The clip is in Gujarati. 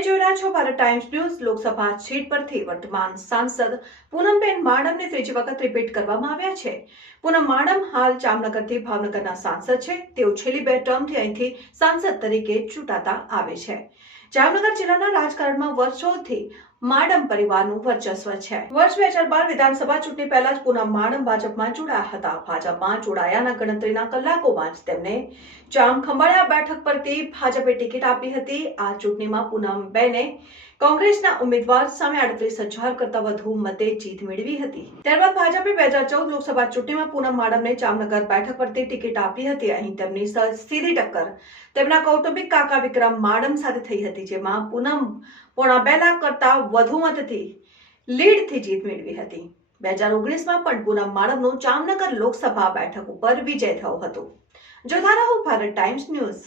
તમે જોઈ રહ્યા છો Bharat times news. Lok Sabha seat પરથી વર્તમાન સાંસદ પૂનમબેન માડમને ત્રીજી વખત રિપીટ કરવામાં આવ્યા છે। પૂનમ માડમ હાલ જામનગરથી ભાવનગરના સાંસદ છે। તેઓ છેલ્લી 2 ટર્મથી અહીંથી સાંસદ તરીકે ચૂંટાતા આવે છે। જામનગર જિલ્લાના રાજકારણમાં વર્ષોથી માડમ પરિવારનું વર્ચસ્વ છે। વર્ષ 2012 વિધાનસભા ચૂંટણી પહેલા જ પૂનમ માડમ ભાજપમાં જોડાયા હતા। ભાજપમાં જોડાયાના ગણતરીના કલાકોમાં જ તેમને જામખંભાળિયા બેઠક પરથી ભાજપે ટિકિટ આપી હતી। આ ચૂંટણીમાં પૂનમબેને કોંગ્રેસના ઉમેદવાર સામે 38,000 કરતા વધુ મતે જીત મેળવી હતી। ત્યારબાદ ભાજપે 2014 લોકસભા ચૂંટણીમાં પૂનમ માડમને જામનગર બેઠક પરથી ટિકિટ આપી હતી। અહીં તેમની સીધી ટક્કર તેમના કૌટુંબિક કાકા વિક્રમ માડમ સાથે થઈ હતી, જેમાં પૂનમ પોણા 2 લાખ કરતા વધુ મતથી લીડથી જીત મેળવી હતી। 2019માં પણ પૂનમ માડમનો જામનગર લોકસભા બેઠક ઉપર વિજય થયો હતો। જોતા રહો ભારત ટાઈમ્સ ન્યૂઝ।